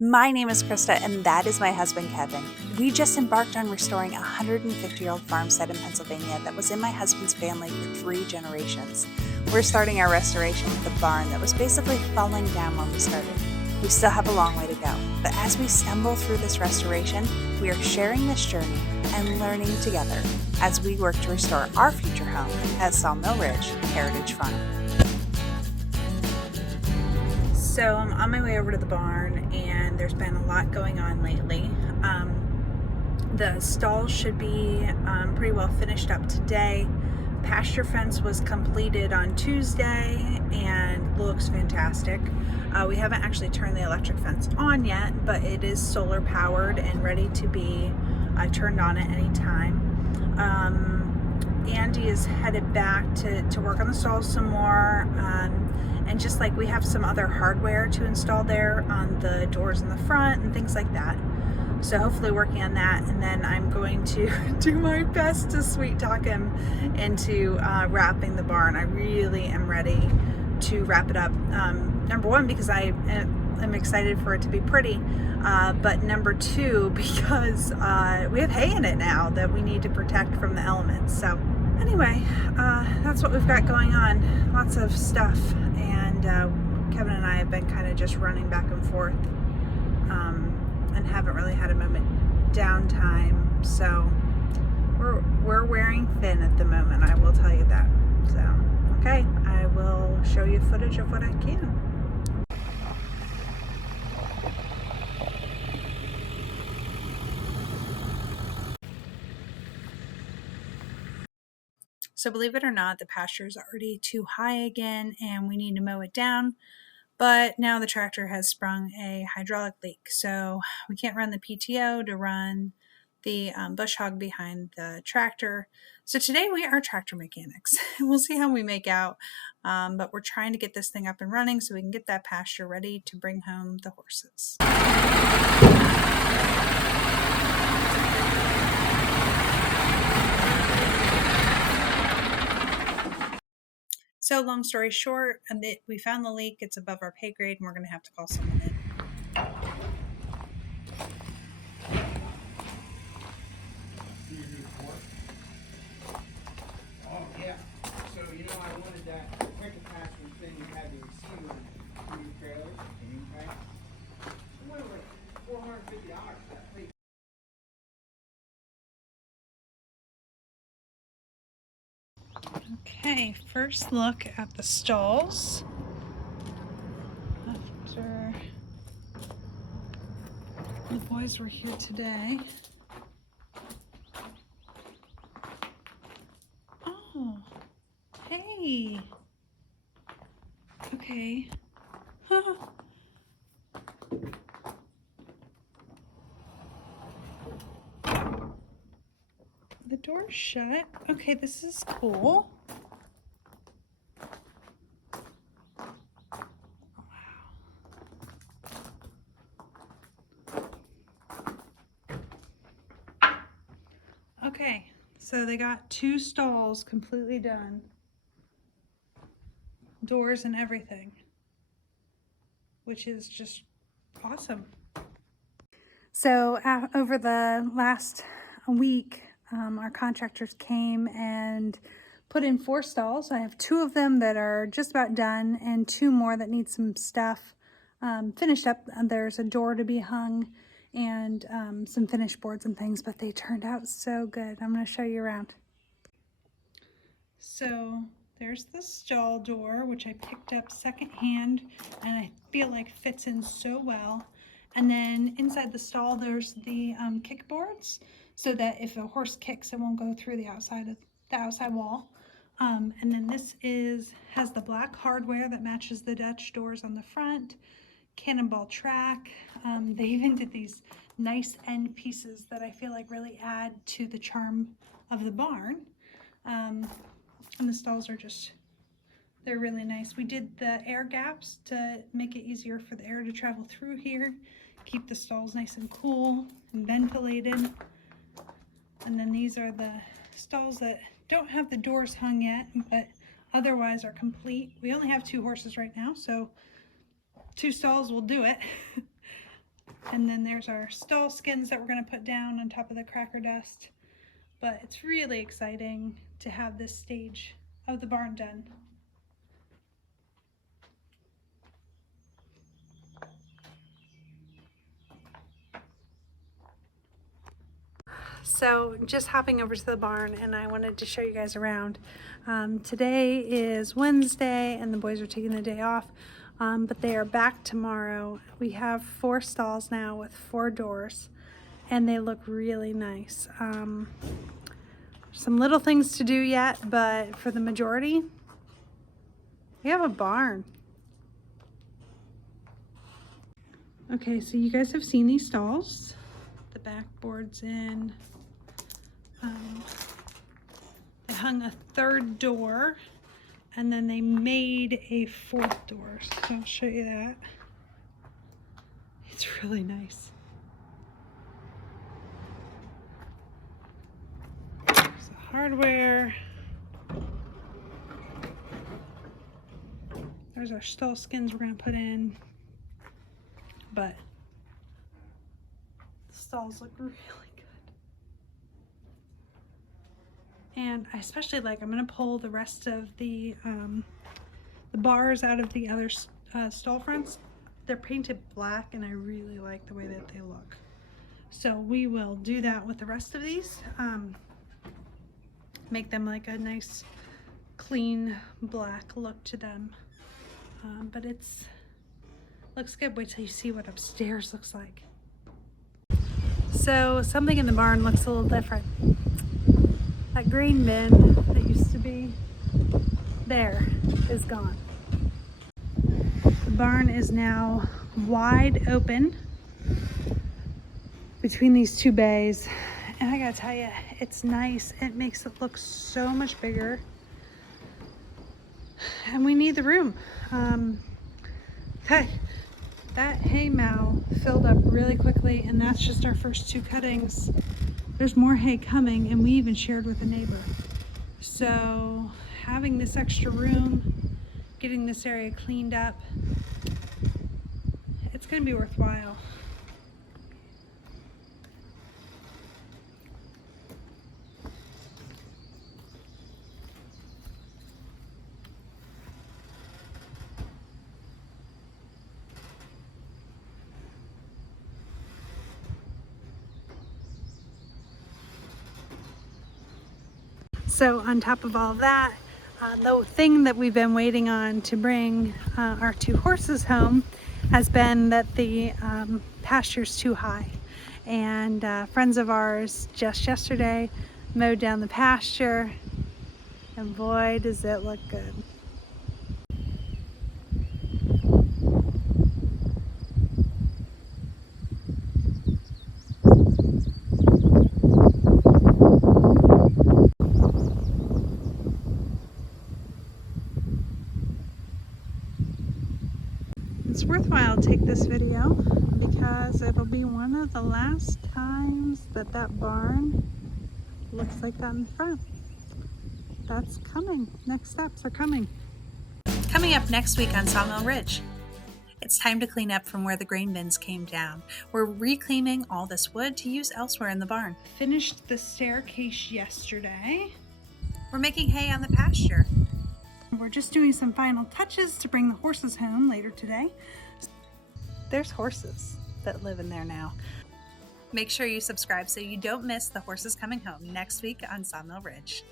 My name is Krista, and that is my husband, Kevin. We just embarked on restoring a 150-year-old farmstead in Pennsylvania that was in my husband's family for 3 generations. We're starting our restoration with a barn that was basically falling down when we started. We still have a long way to go, but as we stumble through this restoration, we are sharing this journey and learning together as we work to restore our future home at Sawmill Ridge Heritage Farm. So I'm on my way over to the barn, and there's been a lot going on lately. The stalls should be pretty well finished up today. Pasture fence was completed on Tuesday and looks fantastic. We haven't actually turned the electric fence on yet, but it is solar powered and ready to be turned on at any time. Andy is headed back to work on the stalls some more. And just like we have some other hardware to install there on the doors in the front and things like that. So hopefully working on that, and then I'm going to do my best to sweet talk him into wrapping the barn. I really am ready to wrap it up. Number one, because I am excited for it to be pretty, but number two, because we have hay in it now that we need to protect from the elements. So anyway, that's what we've got going on. Lots of stuff, and Kevin and I have been kind of just running back and forth, and haven't really had a moment downtime. So we're wearing thin at the moment, I will tell you that. So okay, I will show you footage of what I can. So believe it or not, the pasture is already too high again and we need to mow it down. But now the tractor has sprung a hydraulic leak. So we can't run the PTO to run the bush hog behind the tractor. So today we are tractor mechanics. We'll see how we make out. But we're trying to get this thing up and running so we can get that pasture ready to bring home the horses. So long story short, we found the leak. It's above our pay grade, and we're going to have to call someone in. Oh yeah. So I wanted that quick attachment thing you had the receiver for your trailers. Okay. I went over $450 for that plate. Okay, first look at the stalls after the boys were here today. Oh, hey. Okay. The door's shut. Okay, this is cool. Okay, so they got 2 stalls completely done. Doors and everything, which is just awesome. So over the last week, our contractors came and put in 4 stalls. I have 2 of them that are just about done and 2 more that need some stuff finished up. There's a door to be hung and some finished boards and things, but they turned out so good. I'm going to show you around. So there's the stall door, which I picked up secondhand and I feel like fits in so well. And then inside the stall, there's the kick boards, so that if a horse kicks, it won't go through the outside wall. And then this has the black hardware that matches the Dutch doors on the front. Cannonball track. They even did these nice end pieces that I feel like really add to the charm of the barn. And the stalls are they're really nice. We did the air gaps to make it easier for the air to travel through here, keep the stalls nice and cool and ventilated. And then these are the stalls that don't have the doors hung yet, but otherwise are complete. We only have 2 horses right now, so 2 stalls will do it. And then there's our stall skins that we're going to put down on top of the cracker dust. But it's really exciting to have this stage of the barn done. So just hopping over to the barn, and I wanted to show you guys around. Today is Wednesday and the boys are taking the day off, but they are back tomorrow. We have 4 stalls now with 4 doors, and they look really nice. Some little things to do yet, but for the majority, we have a barn. Okay, so you guys have seen these stalls. The backboard's in. They hung a 3rd door, and then they made a 4th door. So I'll show you that. It's really nice. There's the hardware. There's our stall skins we're going to put in. But the stalls look really good. And I especially like, I'm going to pull the rest of the bars out of the other stall fronts. They're painted black, and I really like the way that they look. So we will do that with the rest of these. Make them like a nice, clean black look to them. But it's looks good. Wait till you see what upstairs looks like. So something in the barn looks a little different. That grain bin that used to be there is gone. The barn is now wide open between these 2 bays, and I gotta tell you, it's nice. It makes it look so much bigger, and we need the room. Hey, that hay mow filled up really quickly, and that's just our first 2 cuttings. There's more hay coming, and we even shared with a neighbor. So having this extra room, getting this area cleaned up, it's going to be worthwhile. So on top of all of that, the thing that we've been waiting on to bring our 2 horses home has been that the pasture's too high. And friends of ours just yesterday mowed down the pasture, and boy does it look good. It's worthwhile to take this video because it'll be one of the last times that that barn looks like that in front. That's coming. Next steps are coming. Coming up next week on Sawmill Ridge. It's time to clean up from where the grain bins came down. We're reclaiming all this wood to use elsewhere in the barn. Finished the staircase yesterday. We're making hay on the pasture. We're just doing some final touches to bring the horses home later today. There's horses that live in there now. Make sure you subscribe so you don't miss the horses coming home next week on Sawmill Ridge.